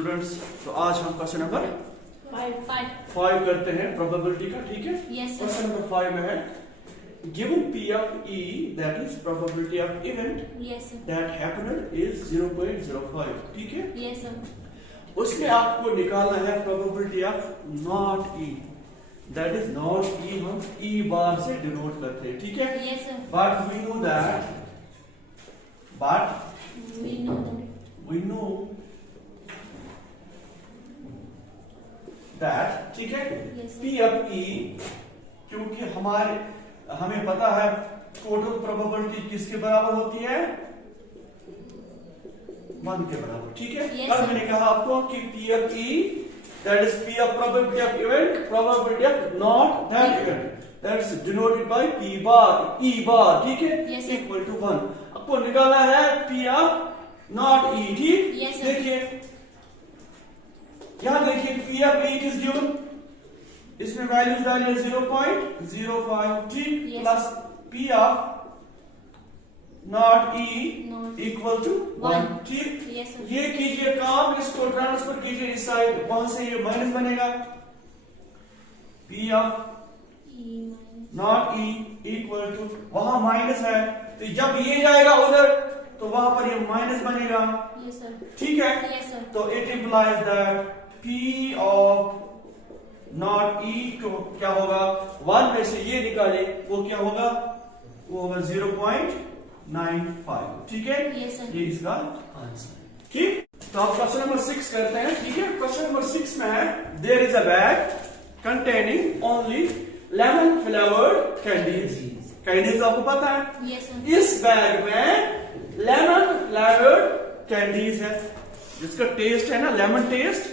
Students, तो आज हम क्वेश्चन नंबर 5 करते हैं प्रोबेबिलिटी का, ठीक है। क्वेश्चन नंबर 5 में है given P of E that is probability of event that happened is 0.05, ठीक है। Yes sir. उसमें आपको निकालना है probability of not E, that is not E हम E बार से डिनोट करते हैं, ठीक है। Yes sir. But we know that ठीक है। Yes, P of E, क्योंकि हमें पता है टोटल प्रोबेबिलिटी किसके बराबर होती है, 1 के बराबर, ठीक है। Yes, कल sir. मैंने कहा आपको कि P of E that is P of probability of event, probability of not that event, that's denoted by P bar, E bar, ठीक है। Yes, sir. इक्वल टू 1 आपको निकालना है P of not E, ठीक। Yes, sir. देखिए यहां देखिए P of E is given, इसमें वैल्यूज डालिए 0.05, ठीक, Yes. Plus P of not E Not. Equal to 1, ठीक। Yes sir. ये कीजिए काम, इसको ट्रांसफर कीजिए इस साइड, वहां से ये माइनस बनेगा। P of not E equal to, वहां माइनस है तो जब ये जाएगा उधर तो वहां पर ये माइनस बनेगा, Yes sir. ठीक है। Yes sir. तो it implies that P of not E को क्या होगा, 1 में से ये निकाले वो क्या होगा, वो होगा 0.95, ठीक है। Yes, sir. ये इसका आंसर है, ठीक। तो आप क्वेश्चन नंबर 6 करते हैं, ठीक है। क्वेश्चन नंबर 6 में है there is a bag containing only lemon flavoured candies. Candies आपको पता है, Yes sir. इस बैग में लेमन फ्लेवर्ड कैंडीज है, जिसका टेस्ट है ना लेमन टेस्ट,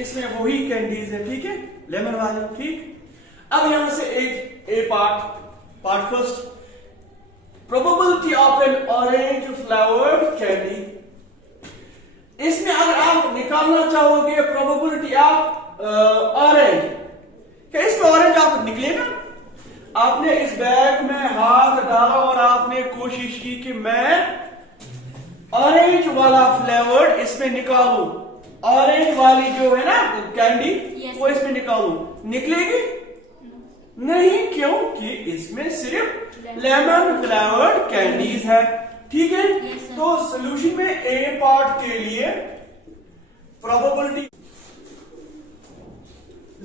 इसमें वही कैंडीज है, ठीक है, लेमन वाले, ठीक। अब यहां से एक part first, probability of N orange flavoured candy. इसमें अगर आप निकालना चाहोगे प्रोबेबिलिटी ऑफ ऑरेंज, क्या इसमें ऑरेंज आप निकलेगा। आपने इस बैग में हाथ डाला और आपने कोशिश की कि मैं ऑरेंज वाला फ्लेवर्ड इसमें निकालूं, ऑरेंज वाली जो है ना कैंडी, Yes. वो इसमें निकालूं, निकलेगी नहीं, क्योंकि इसमें सिर्फ लेमन फ्लेवर्ड कैंडीज है, ठीक है। Yes, sir. तो सॉल्यूशन में ए पार्ट के लिए प्रोबेबिलिटी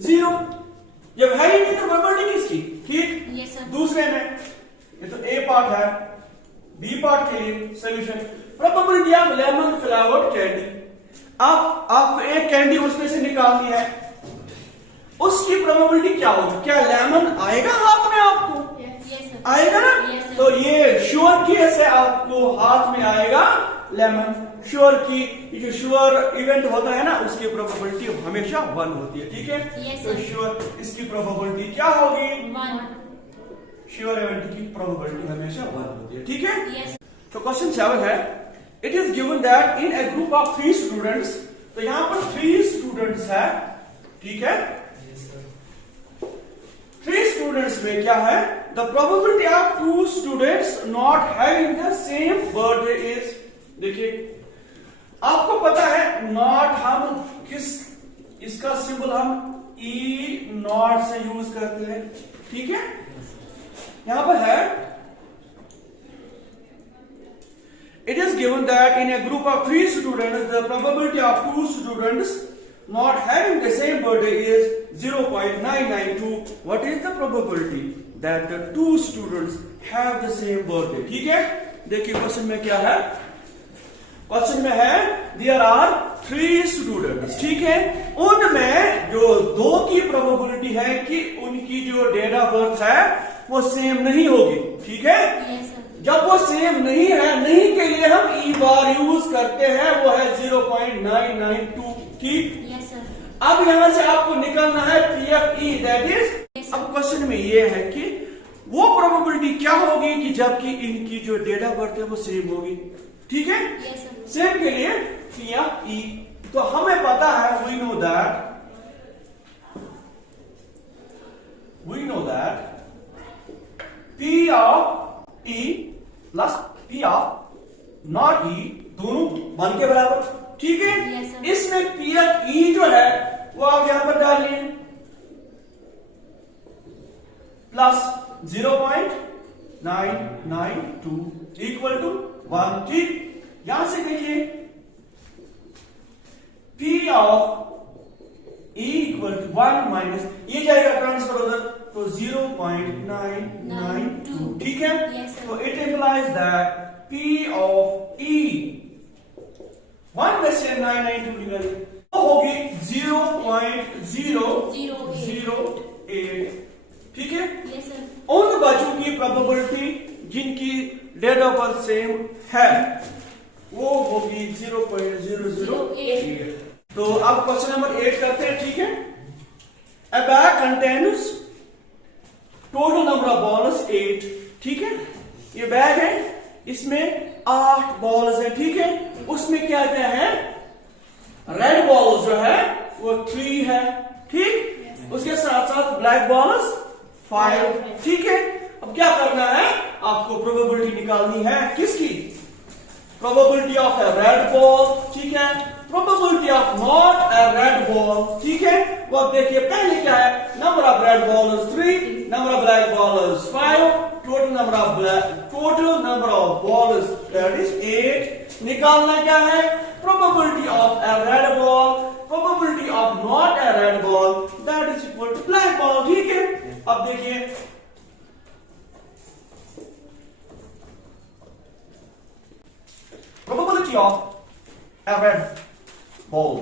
0, जब है ही नहीं तो प्रोबेबिलिटी किसकी, ठीक। Yes sir. दूसरे में ये तो ए पार्ट है, बी पार्ट के लिए solution probability of lemon flavoured candy. आपको एक कैंडी उसमें से निकालनी है, उसकी प्रोबेबिलिटी क्या होगी, क्या लेमन आएगा हाथ में आपको, Yes sir. आएगा ना। Yes, sir. तो ये श्योर की है आपको हाथ में आएगा लेमन, श्योर की, ये जो श्योर इवेंट होता है ना उसकी प्रोबेबिलिटी हमेशा 1 होती है, ठीक है। Yes, तो sir. श्योर इसकी प्रोबेबिलिटी क्या होगी, 1. श्योर इवेंट की प्रोबेबिलिटी हमेशा 1 होती है, ठीक है। Yes. तो क्वेश्चन 7 है it is given that in A group of 3 students, तो यहां पर 3 स्टूडेंट्स है, ठीक है। 3 स्टूडेंट्स में क्या है, the probability of 2 students not having the same birthday is. देखिए आपको पता है नॉट हम किस, इसका सिंबल हम ई नॉट से यूज करते हैं, ठीक है। यहां पर है it is given that in a group of 3 students the probability of 2 students not having the same birthday is 0.992. what is the probability that the 2 students have the same birthday, ठीक है। देखिए क्वेश्चन में क्या है, question में है there are 3 students, ठीक है। उनमें जो 2 की प्रोबेबिलिटी है कि उनकी जो डेट ऑफ बर्थ है वो सेम नहीं होगी, ठीक है। Yes sir. जब वो सेम नहीं है, नहीं के लिए हम ई बार यूज करते हैं, वो है 0.992, ठीक। Yes sir. अब यहां से आपको निकालना है P of E, that is, Yes, sir. अब क्वेश्चन में ये है कि वो प्रोबेबिलिटी क्या होगी कि जबकि इनकी जो डेट ऑफ बर्थ है वो सेम होगी, ठीक है। Yes sir. सेम के लिए P of E, तो हमें पता है we know that P of E plus P of not E दोनों 1 के बराबर, ठीक है। Yes, sir. इसमें पीरियड ई जो है वो आप यहां पर डालिए प्लस 0.992 इक्वल टू 1, ठीक। यहां से देखिए P of E equal to 1 minus ये जाएगा ट्रांसफर उधर तो 0.992, ठीक है। Yes, sir. तो it implies that P of E 1 में से 992 निकालिए तो होगी 0.008, ठीक है। Yes, sir. उन बच्चों की प्रोबेबिलिटी जिनकी डेट ऑफ बर्थ सेम है वो होगी 0.008। तो अब क्वेश्चन नंबर 8 करते हैं, ठीक है। A bag contains total number of balls 8, ठीक है। ये बैग है, इसमें 8 बॉल्स है, ठीक है। उसमें क्या क्या है, रेड बॉल्स जो है वो 3 है, ठीक। उसके साथ साथ ब्लैक बॉल्स 5, ठीक है। अब क्या करना है, आपको प्रोबेबिलिटी निकालनी है किसकी, probability of a red ball, ठीक है। Probability of not a red ball, ठीक है। वो अब देखिए पहले क्या है, number of red ball is 3, number of black ball is 5, total number of ball is that is 8। निकालना क्या है, probability of a red ball, probability of not a red ball that is equal to black ball, ठीक है। अब देखिए probability of a red ball,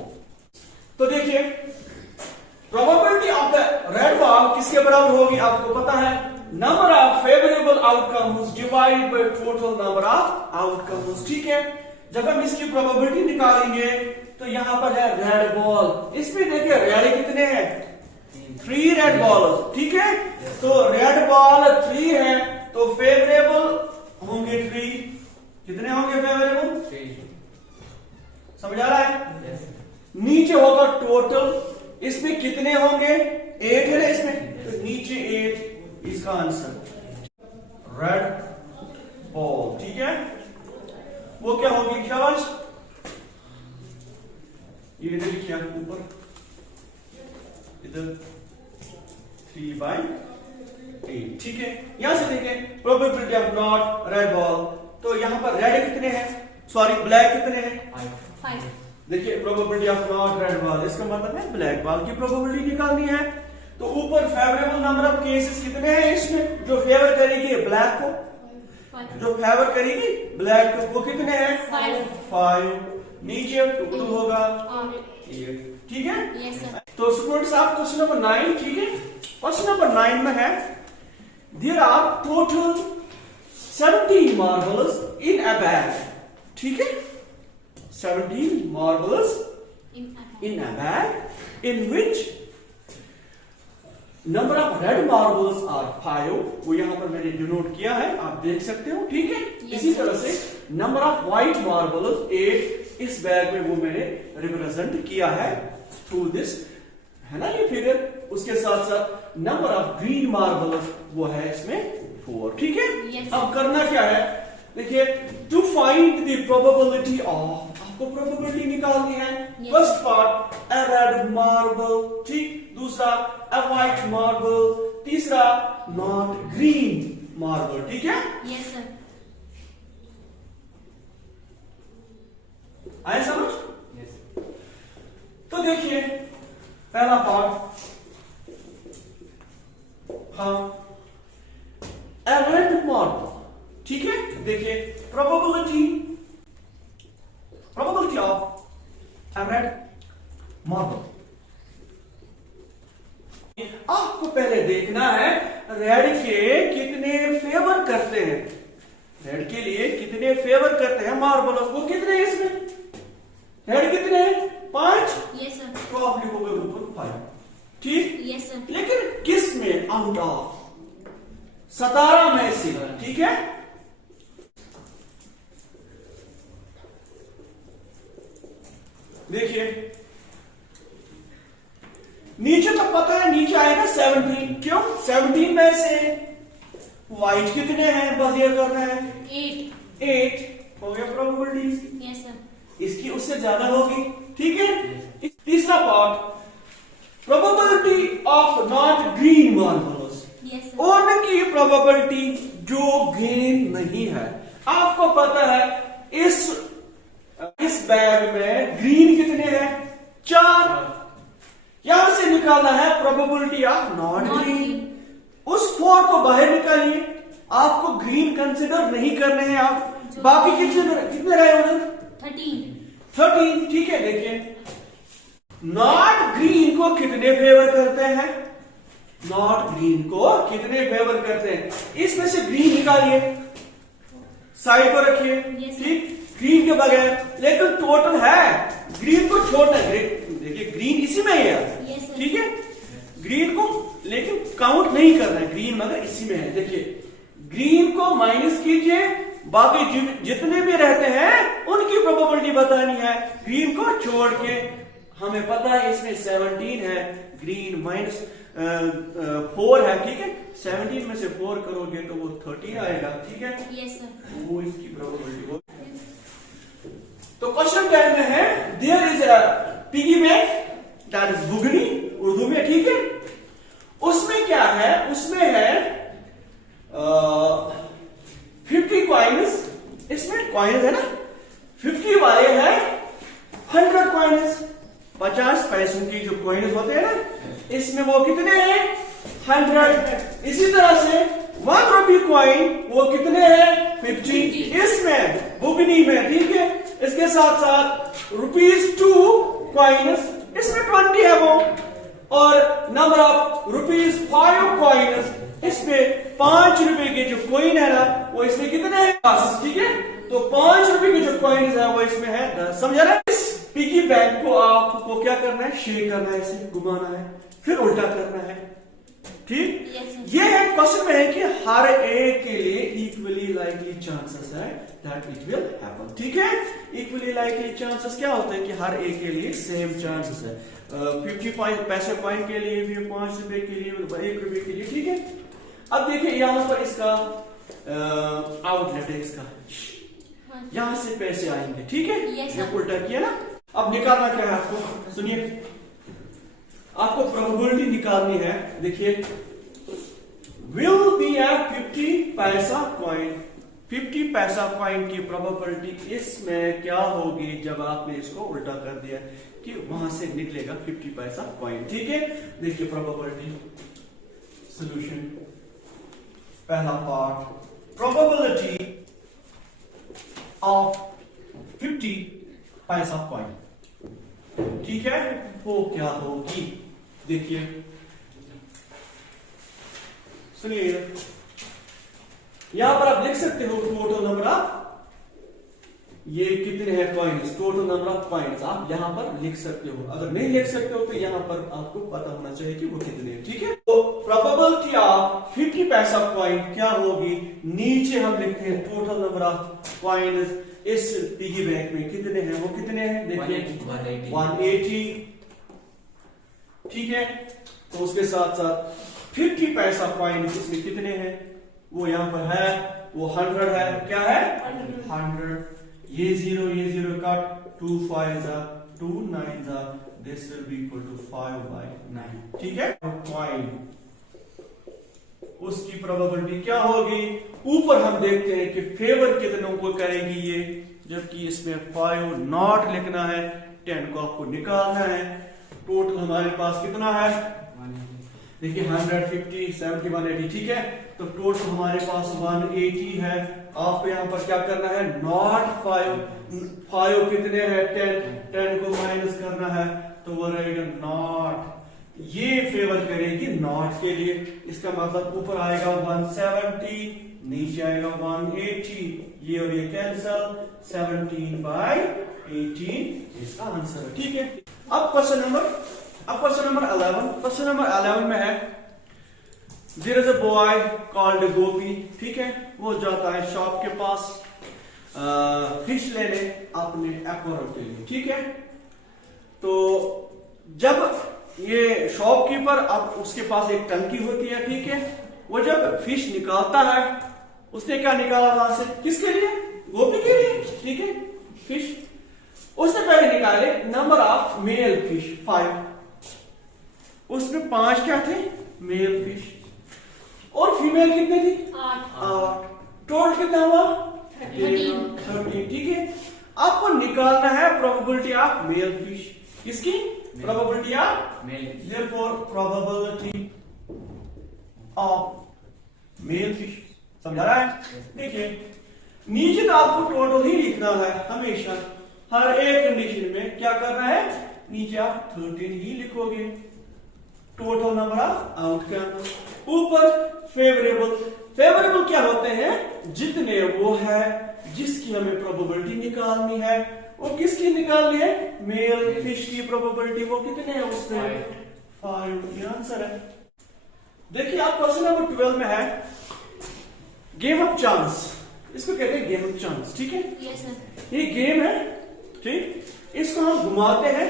तो देखिए probability of the red ball किसके बराबर होगी, आपको पता है, number of favourable outcomes divide by total number of outcomes, ठीक है। जब हम इसकी प्रोबेबिलिटी निकालेंगे तो यहां पर है रेड बॉल, इसमें देखिए रेड कितने हैं, 3 रेड बॉल, ठीक है। तो रेड बॉल 3 है तो फेवरेबल होंगे 3, कितने होंगे फेवरेबल, समझ आ रहा है। नीचे होगा टोटल, इसमें कितने होंगे, 8 है ना इसमें, तो नीचे 8 इसका आंसर रेड बॉल, ठीक है। वो क्या होगी शाबाश, ये इधर लिखिए ऊपर, इधर 3/8, ठीक है। यहां से देखें probability of not red ball, तो यहां पर रेड कितने हैं, सॉरी ब्लैक कितने हैं, 5। देखिए probability of not red ball, इसका मतलब है ब्लैक बॉल की प्रोबेबिलिटी निकालनी है। तो ऊपर फेवरेबल नंबर ऑफ केसेस कितने हैं इसमें, जो फेवर करेगी ब्लैक को, जो फेवर करेगी ब्लैक को, वो कितने हैं 5। नीचे टोटल होगा 8, ठीक है। Yes, sir. तो स्टूडेंट्स आप क्वेश्चन नंबर 9, ठीक है। क्वेश्चन नंबर 9 में है there are total 17 marbles in a bag, ठीक है। 17 marbles in a bag in which number of red marbles are 5, वो यहां पर मैंने डिनोट किया है, आप देख सकते हो, ठीक है। इसी तरह से नंबर ऑफ व्हाइट मार्बल्स 8 इस बैग में वो मैंने रिप्रेजेंट किया है थ्रू दिस, है ना ये फिगर। उसके साथ साथ नंबर ऑफ ग्रीन मार्बल्स वो है इसमें 4, ठीक है। अब करना क्या है, देखिए to find the probability of, आपको प्रोबेबिलिटी निकालनी है। First part a red marble, ठीक। दूसरा अ व्हाइट मार्बल, तीसरा नॉट ग्रीन मार्बल, ठीक है। Yes, sir. आए समझ, तो देखिए पहला पार्ट, हाँ अ रेड मार्बल, ठीक है। देखिए probability of a red marble, आपको पहले देखना है रेड के कितने फेवर करते हैं, रेड के लिए कितने फेवर करते हैं मार्बल, वो कितने हैं इसमें, रेड कितने हैं 5। Yes, sir. तो आप लिखोगे ऊपर 5, ठीक। Yes, sir. लेकिन किस में, आउट ऑफ 17 में से, ठीक है। देखिए नीचे तो पता है, नीचे आएगा 17, क्यों 17 में से व्हाइट कितने हैं, बस ये करना है 8. 8 हो गया प्रोबेबिलिटीज। Yes, sir. इसकी उससे ज्यादा होगी, ठीक है। तीसरा part, probability of not green marbles, उनकी प्रोबेबिलिटी जो ग्रीन नहीं है। आपको पता है इस बैग में ग्रीन कितने हैं? 4। यहां से निकालना है प्रोबेबिलिटी ऑफ नॉट ग्रीन। उस 4 को बाहर निकालिए, आपको ग्रीन कंसिडर नहीं करने हैं आप। बाकी कितने रहे उधर? 13, ठीक है। देखिए नॉट ग्रीन को कितने फेवर करते हैं? नॉट ग्रीन को कितने फेवर करते हैं? इसमें से ग्रीन निकालिए, साइड को रखिए, ठीक, ग्रीन के बगैर। लेकिन टोटल है, ग्रीन को छोड़ना है। देखिए ग्रीन इसी में ही है, ठीक है। ग्रीन को लेकिन काउंट नहीं करना है, ग्रीन मगर इसी में है। देखिए ग्रीन को माइनस कीजिए, बाकी जितने भी रहते हैं उनकी प्रोबेबिलिटी बतानी है। ग्रीन को छोड़ के हमें पता है इसमें 17 है, ग्रीन माइनस 4 है, ठीक है। 17 में से 4 करोगे तो वो 13 आएगा, ठीक है। Yes sir. वो इसकी प्रोबेबिलिटी हो। तो क्वेश्चन 10 में है, there is a piggy bank, that is बुगनी उर्दू में, ठीक है। उसमें क्या है? उसमें है 50 कॉइन्स। इसमें कॉइन्स है ना, 50 वाले हैं 100 कॉइन्स। 50 पैसों की जो कॉइन्स होते हैं ना, इसमें वो कितने हैं? 100। इसी तरह से 1 रुपी कॉइन वो कितने हैं? 50 इसमें बुगनी में, ठीक है। इसके साथ साथ ₹2 कॉइन्स, इसमें 20 है वो। और नंबर ऑफ ₹5 कॉइन्स, इसमें 5 रुपए के जो कॉइन है ना, वो इसमें कितने हैं? 10, ठीक है। तो 5 रुपए के जो कॉइन्स है वो इसमें है 10। समझा ना? इस पिगी बैंक को आपको क्या करना है? शेक करना है, इसे घुमाना है, फिर उल्टा करना है, ठीक। ये है क्वेश्चन में है कि हर एक के लिए इक्वली लाइकली चांसेस है दैट इट विल हैपन, ठीक है। इक्वली लाइकली चांसेस क्या होते हैं कि हर एक के लिए सेम चांसेस है। 50 पैसे कॉइन के लिए भी, 5 रुपए के लिए, 1 रुपए के लिए, ठीक है। अब देखिए यहां पर इसका आउटलेट है इसका, यहां से पैसे आएंगे, ठीक है। ये उल्टा किया ना। अब निकालना क्या है आपको? सुनिए, आपको प्रोबेबिलिटी निकालनी है। देखिए विल बी ए 50 पैसा कॉइन। 50 पैसा कॉइन की प्रोबेबिलिटी इसमें क्या होगी जब आपने इसको उल्टा कर दिया कि वहां से निकलेगा 50 पैसा कॉइन, ठीक है। देखिए प्रोबेबिलिटी सॉल्यूशन, पहला पार्ट, प्रोबेबिलिटी ऑफ 50 पैसा कॉइन, ठीक है, वो क्या होगी? देखिए सुनिए, यहां पर आप लिख सकते हो टोटल नंबर ऑफ, ये कितने हैं coins, total number of coins आप यहां पर लिख सकते हो। अगर नहीं लिख सकते हो तो यहां पर आपको पता होना चाहिए कि वो कितने हैं, ठीक है। तो प्रोबेबिलिटी ऑफ 50 पैसा कॉइन क्या होगी? नीचे हम लिखते हैं टोटल नंबर ऑफ कॉइन्स इस पिगी बैंक में कितने हैं, वो कितने हैं? देखिए 180, ठीक है। तो उसके साथ साथ 50 पैसा कॉइन इसमें कितने हैं? वो यहां पर है, वो 100 है। क्या है? 100। ये 0 cut, 2 5 2 9 this will be equal to 5/9, ठीक है। कॉइन उसकी प्रोबेबिलिटी क्या होगी? ऊपर हम देखते हैं कि फेवर कितनों को करेगी ये, जबकि इसमें 5 नॉट लिखना है, 10 को आपको निकालना है। टोटल हमारे पास कितना है? देखिए 150, 70, 180, ठीक है। तो टोटल हमारे पास 180 है। आपको यहां पर क्या करना है? नॉट 5 कितने हैं? 10 को माइनस करना है, तो वो रहेगा नॉट। ये फेवर करेगी नॉट के लिए। इसका मतलब ऊपर आएगा 170, नीचे आएगा 180, ये और ये कैंसल, 17/18 इसका आंसर है, ठीक है। अब क्वेश्चन नंबर 11। क्वेश्चन नंबर 11 में है, there is a boy called Gopi, ठीक है। वो जाता है शॉप के पास फिश लेने अपने एक्वेरियम के लिए, ठीक है। तो जब ये शॉपकीपर, अब उसके पास एक टंकी होती है, ठीक है। वो जब फिश निकालता है, उसने क्या निकाला वहां से? किसके लिए? गोपी के लिए, ठीक है। फिश उससे पहले निकाले नंबर ऑफ मेल फिश 5, उसमें 5 क्या थे मेल फिश, और फीमेल कितने थी 8, टोटल कितना हुआ 13, ठीक है। आपको निकालना है प्रोबेबिलिटी ऑफ मेल फिश, किसकी probability of male, therefore probability of male fish, समझा रहा है। देखिए नीचे तो आपको टोटल ही लिखना है हमेशा, हर एक कंडीशन में क्या करना है, नीचे आप 13 ही लिखोगे, टोटल नंबर ऑफ आउटकम। ऊपर फेवरेबल, फेवरेबल क्या होते हैं, जितने वो है जिसकी हमें प्रोबेबिलिटी निकालनी है, वो किसकी निकालनी है, मेल फिश की प्रोबेबिलिटी, वो कितने हैं उसमें 5, ये आंसर है। देखिए आप क्वेश्चन नंबर 12 में है गेम ऑफ चांस, इसको कहते हैं गेम ऑफ चांस, ठीक है। Yes sir. ये गेम है, ठीक, इसको हम घुमाते हैं,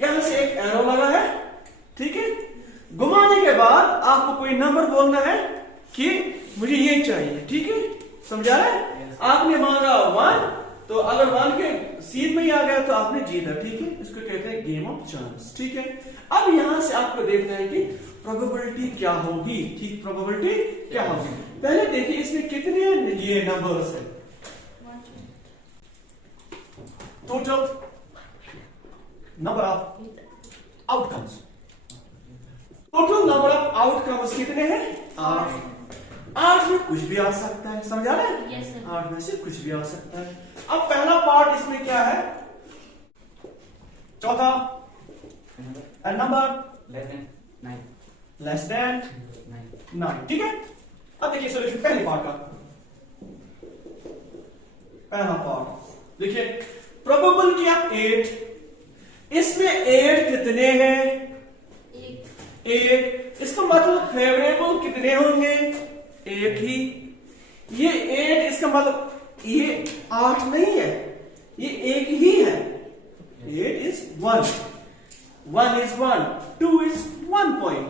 यहां से एक एरो लगा है, ठीक है। घुमाने के बाद आपको कोई नंबर बोलना है कि मुझे ये चाहिए, ठीक है, समझा रहा है। आपने मांगा 1, तो अगर 1 के सीध में ही आ गया तो आपने जीता, ठीक है, इसको कहते हैं गेम ऑफ चांस, ठीक है। अब यहां से आपको देखना है कि प्रोबेबिलिटी क्या होगी, ठीक, प्रोबेबिलिटी क्या होगी। पहले देखिए इसमें कितने ये नंबर्स हैं, total number of outcomes, total number of outcomes कितने हैं 8, 8 में कुछ भी आ सकता है, समझा रहे हैं। Yes sir. 8 में से कुछ भी आ सकता है। अब पहला पार्ट इसमें क्या है, चौथा नंबर लेस देन 9, ठीक है। अब देखिए सॉल्यूशन पहले पार्ट का, पहला पार्ट देखिए प्रोबेबिलिटी ऑफ 8, इसमें 8 कितने हैं 1, इसका मतलब फेवरेबल कितने होंगे 1 ही, ये 8 इसका मतलब ये 8 नहीं है, ये 1 ही है, 8 is 1, 1 is 1, 2 is 1 point,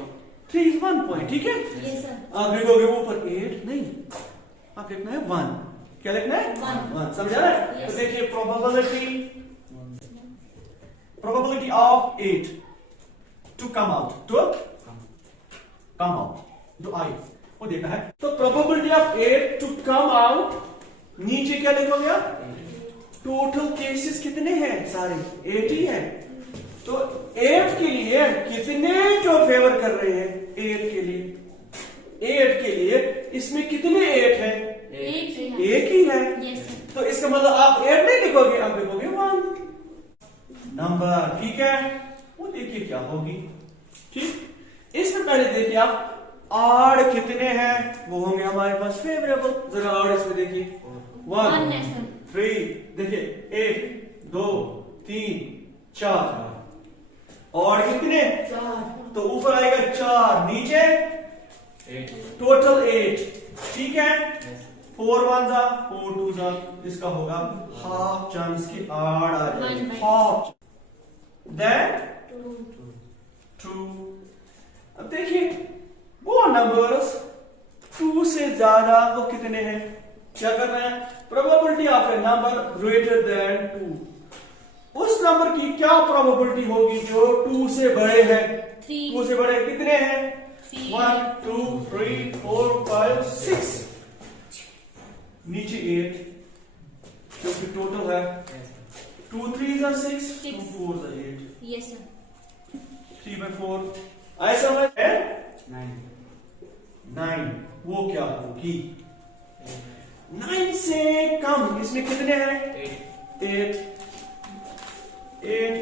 3 is 1 point, ठीक है। Yes sir. आप लिखोगे ऊपर 8 नहीं, आप लिखना है 1, क्या लिखना है 1, समझा रहा है। तो देखिए probability of 8 to come out, जो आई वो देखना है, तो probability of 8 to come out, नीचे क्या लिखोगे आप, टोटल केसेस कितने हैं सारे 8 ही है, तो 8 के लिए कितने जो फेवर कर रहे हैं 8 के लिए इसमें कितने 8 है, एक ही है। Yes sir. तो इसका मतलब आप 8 नहीं लिखोगे, आप लिखोगे 1 नंबर, ठीक है। वो देखिए क्या होगी, ठीक। इसमें पहले देखिए आप आड़ कितने हैं, वो होंगे हमारे पास फेवरेबल, जरा आड़ इसमें देखिए 1 3, देखिए 1 2 3 4, और कितने 4, तो ऊपर आएगा 4, नीचे 8, टोटल 8, ठीक है। 4 1 जा 4 2 जा, इसका होगा हाफ चांस की आड़ आ जाएगी, हाफ देन 2। अब देखिए वो नंबर्स 2 से ज्यादा वो कितने हैं, क्या करना है, probability of A number greater than 2, उस नंबर की क्या प्रोबेबिलिटी होगी जो 2 से बड़े हैं, 2 से बड़े कितने हैं 1 2 3 4 5 6, नीचे 8 क्योंकि टोटल है 2 3 6 2 4 8, यस सर। 3/4 आए समझ है 9, वो क्या होगी 9 से कम, इसमें कितने हैं 8,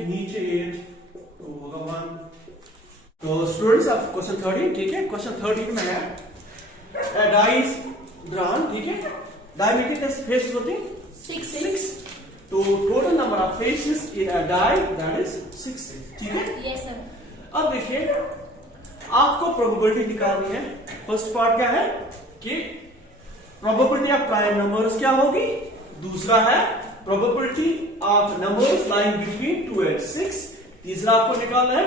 नीचे 8, तो होगा 1। तो स्टूडेंट्स आप क्वेश्चन 13, ठीक है, क्वेश्चन 13 में है डाइस ड्रॉन, ठीक है, डाई में कितने फेसेस होते हैं 6, तो total number of faces in a die that is 6, ठीक है। Yes sir. अब देखिए आपको प्रोबेबिलिटी निकालनी है, फर्स्ट पार्ट क्या है कि प्रोबेबिलिटी ऑफ प्राइम नंबर्स क्या होगी, दूसरा है probability of numbers lying between 2 and 6, तीसरा आपको निकालना है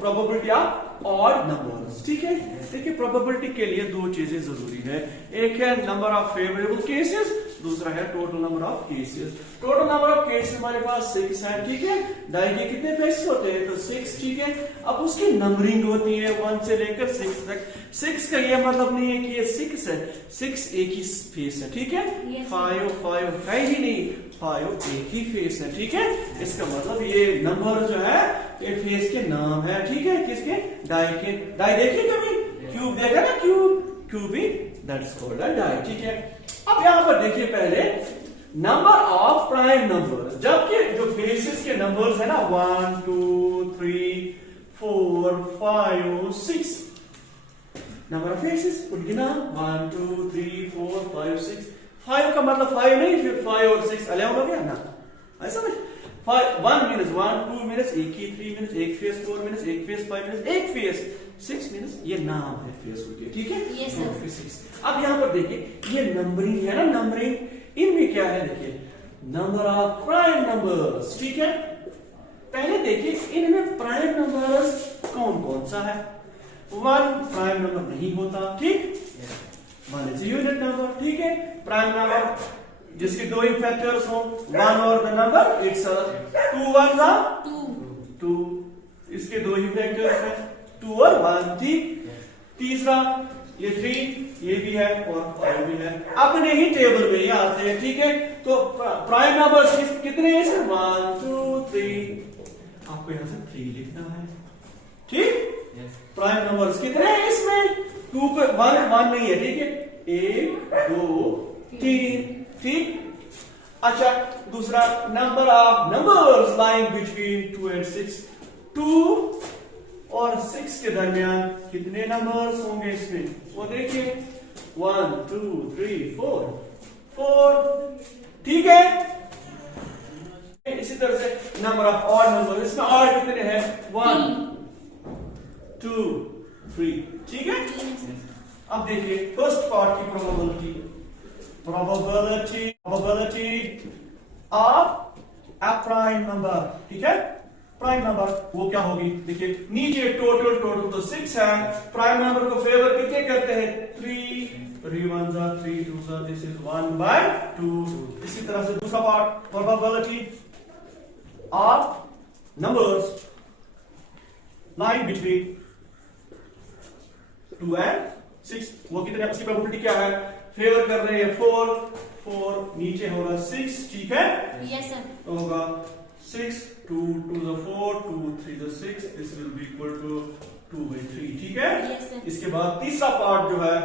प्रोबेबिलिटी ऑफ ऑड नंबर्स, ठीक है। देखिए प्रोबेबिलिटी के लिए 2 चीजें जरूरी है, एक है नंबर ऑफ फेवरेबल केसेस दूसरा है total number of cases. Total number of cases हमारे पास 6 है, ठीक है। डाई के कितने फेसेस होते हैं, तो 6, ठीक है। अब उसकी नंबरिंग होती है 1 से लेकर 6 तक। 6 का ये मतलब नहीं है कि ये 6 है, 6 एक ही फेस है, ठीक है। 5 है ही नहीं, 5 एक ही फेस है, ठीक है। इसका मतलब ये नंबर जो है ये फेस के नाम है, ठीक है, किसके, डाई के। डाई देखिए कभी, क्यूब देखा ना, cubic, that is called a die, ठीक है। अब यहां पर देखिए पहले नंबर ऑफ प्राइम नंबर, जबकि जो बेसिस के नंबर्स है ना 1 2 3 4 5 6, नंबर ऑफ बेसिस उनके नाम 1 2 3 4 5 6। 5 का मतलब 5 नहीं, फिर 5 और 6 11 हो गया ना, ऐसा नहीं। 1 मीनस 1, 2 मीनस एक ही, 3 मीनस एक फेस, 4 मीनस एक फेस, 5 मीनस एक फेस, 6 मीनस ये नाम है फेस के, ठीक है। Yes, sir. 6। अब यहां पर देखिए ये नंबरिंग है ना, नंबरिंग इनमें क्या है, देखिए नंबर ऑफ प्राइम नंबर्स, ठीक है। पहले देखिए इनमें प्राइम नंबर्स कौन कौन सा है। 1 प्राइम नंबर नहीं होता, ठीक। 1 इज यूनिट नंबर, ठीक है। प्राइम नंबर जिसके दो ही फैक्टर्स हो, 1 और द नंबर इट्स 2 1 2, इसके दो ही फैक्टर्स हैं 2 और 1, ठीक। तीसरा ये 3, ये भी है और 5 भी है, अपने ही टेबल में ही आते हैं, ठीक है। तो प्राइम नंबर्स कितने हैं इसमें, 1 2 3, आपको यहां से 3 लिखना है, ठीक। प्राइम नंबर्स कितने हैं इसमें, 2 पे 1 नहीं है, ठीक है। 1 2 3, ठीक। अच्छा, दूसरा number of numbers lying between 2 and 6, 2 और 6 के दरमियान कितने नंबर्स होंगे इसमें, वो देखिए 1 2 3 4, ठीक है। इसी तरह से नंबर ऑफ ऑड नंबर, इसमें ऑड कितने हैं, 1 2 3, ठीक है। अब देखिए फर्स्ट पार्ट की probability of a prime number, ठीक है। प्राइम नंबर वो क्या होगी, देखिए नीचे टोटल तो 6 है। प्राइम नंबर को फेवर कितने करते हैं, 3 3 1 3 2, दिस इज 1/2। इसी तरह से दूसरा part probability of numbers lying between 2 and 6, वो कितने, उसकी प्रोबेबिलिटी क्या है, फेवर कर रहे हैं 4, नीचे होगा 6, ठीक है। Yes sir. तो होगा 6, 2 2 4, 2 3 6, this will be equal to 2/3, ठीक है। Yes, sir. इसके बाद तीसरा पार्ट जो है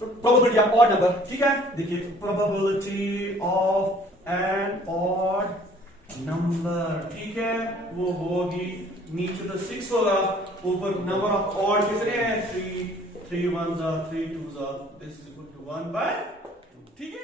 प्रोबेबिलिटी ऑफ ऑड नंबर, ठीक है। देखिए probability of an odd number, ठीक है, वो होगी नीचे तो 6 होगा, ऊपर नंबर ऑफ ऑड कितने हैं, 3 3 1 3 2, दिस इज इक्वल टू 1/2, ठीक है।